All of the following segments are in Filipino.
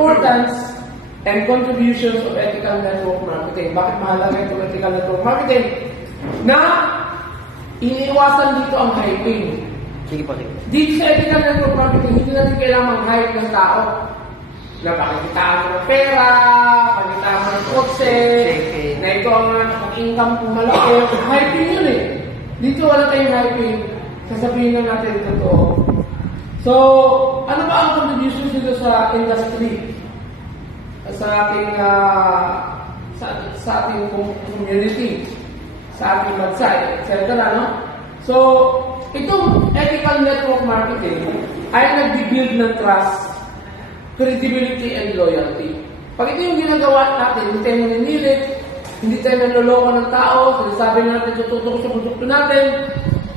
importance and contributions of ethical network marketing. Bakit mahalaga itong ethical network marketing? Na iniiwasan dito ang hyping. Sige po, sige. Dito sa ethical network marketing, hindi natin kailangan mag-hype ng tao. Na pakikitaan mo ng pera, pakikitaan mo ng kotse, na ito ang income kung malaki. Hyping yun eh. Dito wala tayong hyping. Sasabihin lang natin ito totoo. So, ano ba ang contributions dito sa industry? Sa ating community, sa ating bansa, etc. No? So, itong ethical network marketing ay nag-build ng trust, credibility, and loyalty. Pag ito yung ginagawa natin, hindi tayo maninilit, hindi tayo nanloloko ng tao, sinasabi natin tututok sa produkto natin,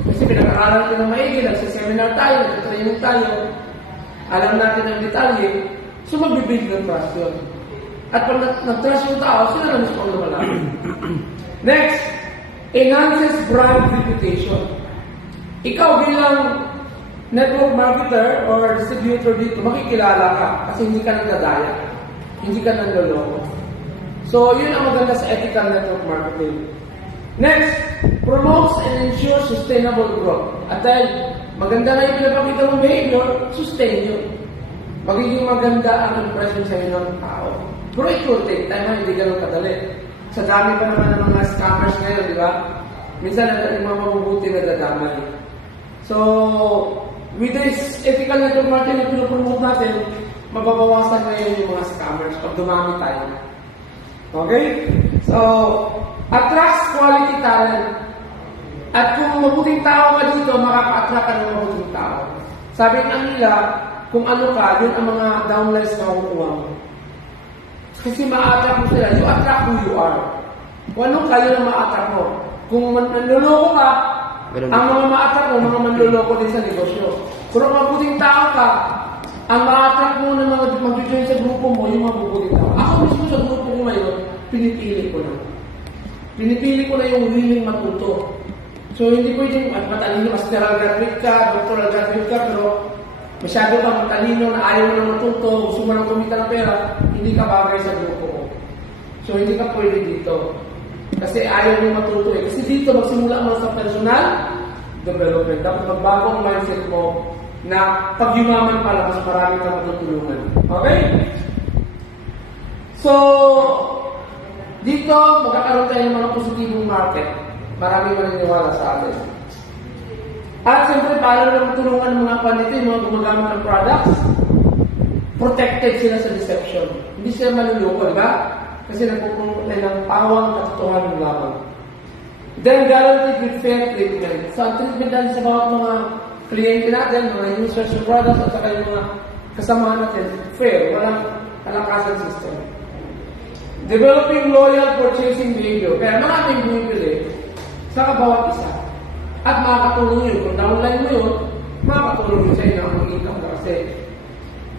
kasi pinag-aaral natin ng maigi, nagsaseminar tayo, nagtatraining tayo, alam natin ang detalye, so mag-build ng trust yun. At pag nag-trust yung tao, sila na mismo ang lumalaman. Next, enhances brand reputation. Ikaw bilang network marketer or distributor dito, makikilala ka kasi hindi ka nagdadaya. Hindi ka nanloloko. So, yun ang maganda sa ethical network marketing. Next, promotes and ensures sustainable growth. At dahil maganda na yung pinapakita mong behavior, sustain yun. Magiging maganda ang impression sa inyo ng tao. Pero it will take time na hindi ganun kadali. Sa dami pa naman ng mga scammers ngayon, di ba? Minsan ang mga mabubuti na dadamay. So, with this ethical network marketing na pinupromote natin, mababawasan ngayon yung mga scammers pag dumami tayo. Okay? So, attracts quality talent. At kung mabuting tao ka dito, makaka-attract ka ng mabuting tao. Sabi nga nila, kung ano ka, yun ang mga downlines na kukuha mo. Kasi ma-attract mo sila. You attract who you are. Kung ano ka, yun ang ma-attract mo. Kung manloloko ka, ang mga ma-attract mo, mga manloloko din sa negosyo. Kung mabuting tao ka, ang ma-attract mo ng mga mag-join sa grupo mo, yung mabubuting tao. Ako mismo sa grupo ko ngayon, pinipili ko na. Pinipili ko na yung willing matuto. So, hindi pwedeng matalino, masteral graduate ka, doctoral graduate ka, pero masyado kang matalino na ayaw mo na matuto, gusto mo na kumita ng pera, hindi ka bagay sa grupo ko. So, hindi ka pwede dito. Kasi ayaw mo matuto eh. Kasi dito, magsimula mo sa personal development. Dapat magbago ang mindset mo na pag yumaman pala, mas marami kang matutulungan. Okay? So, dito, magkakaroon tayo ng mga positibong market. Marami maniniwala sa atin. At siyempre, paano na matulungan ng mga panito, yung mga gumagamit ng products, protected sila sa deception. Hindi sila maluloko, di ba? Kasi nagpupunta tayo ng pawang katotohanan lamang. Then, guaranteed with fair treatment. So, ang treatment natin sa bawat mga kliyente natin, mga users ng products, at saka yung mga kasamahan natin, fair, walang kalakasan system. Developing loyal purchasing behavior. Kaya maraming bumibili sa bawat isa. At makakatulong yun. Kung downline mo yun, makakatulong yun sa inyo ang income mo kasi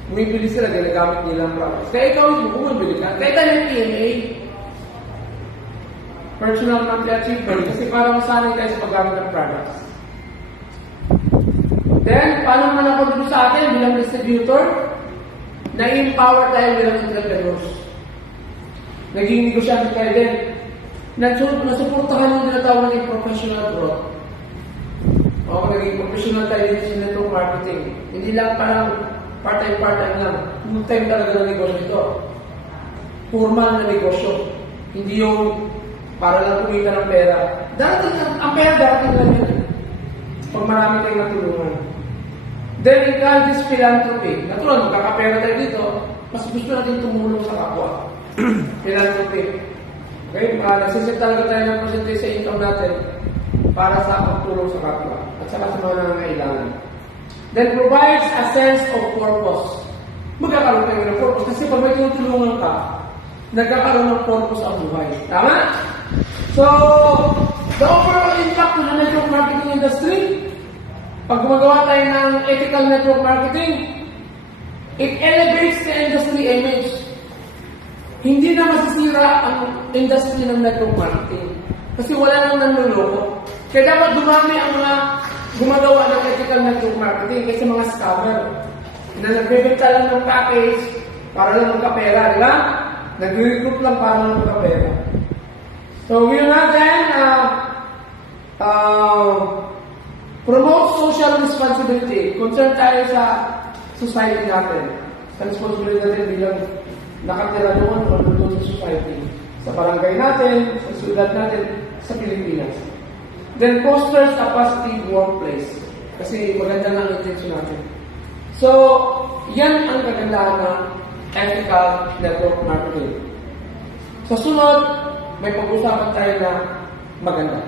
bumibili sila, ginagamit nilang products. Kaya ikaw yun, bumibili ka. Kaya tayo ng PMA, personal monthly achievement, kasi parang masanay tayo sa paggamit ng products. Then, paano naman ako dito sa atin bilang distributor? Na-empower tayo bilang entrepreneurs. Naging negosyante tayo din. Nasuportahan yung tinatawag ng professional growth. O naging professional tayo dito sa network marketing. Hindi lang parang part-time lang. Full-time talaga ng negosyo ito. Formal na negosyo. Hindi yung para lang kumita ng pera. Darating lang, ang pera darating lang yun. Pag marami tayong natulungan. Then, encourages philanthropy. Natural, magkakapera tayo dito, mas gusto natin tumulong sa kapwa. Philanthropy. Okay? Nagsiset talaga tayo ng percentage sa income natin para sa pagtulong sa kapwa at saka sa mga nangangailangan. Then provides a sense of purpose. Magkakaroon tayo ng purpose kasi pag may tinutulungan ka, nagkakaroon ng purpose ang buhay. Tama? So, the overall impact ng network marketing industry, pag gumagawa tayo ng ethical network marketing, it elevates the industry image. Hindi na masisira ang industry ng network marketing. Kasi wala nang nanloloko. Kaya dapat dumami ang mga gumagawa ng ethical network marketing kasi mga scammer na nagbibigta lang ng package, para lang magkapera, di ba? Nag-recruit lang para lang magkapera. So, yun natin, promote social responsibility. Concern tayo sa society natin. Sa responsibility natin bilang nakatira doon o doon sa society. Sa barangay natin, sa syudad natin, sa Pilipinas. Then, fosters a positive workplace. Kasi maganda lang ang intention natin. So, yan ang kagandahan ng ethical network marketing. Sa sunod, may pag-usapan tayo na maganda.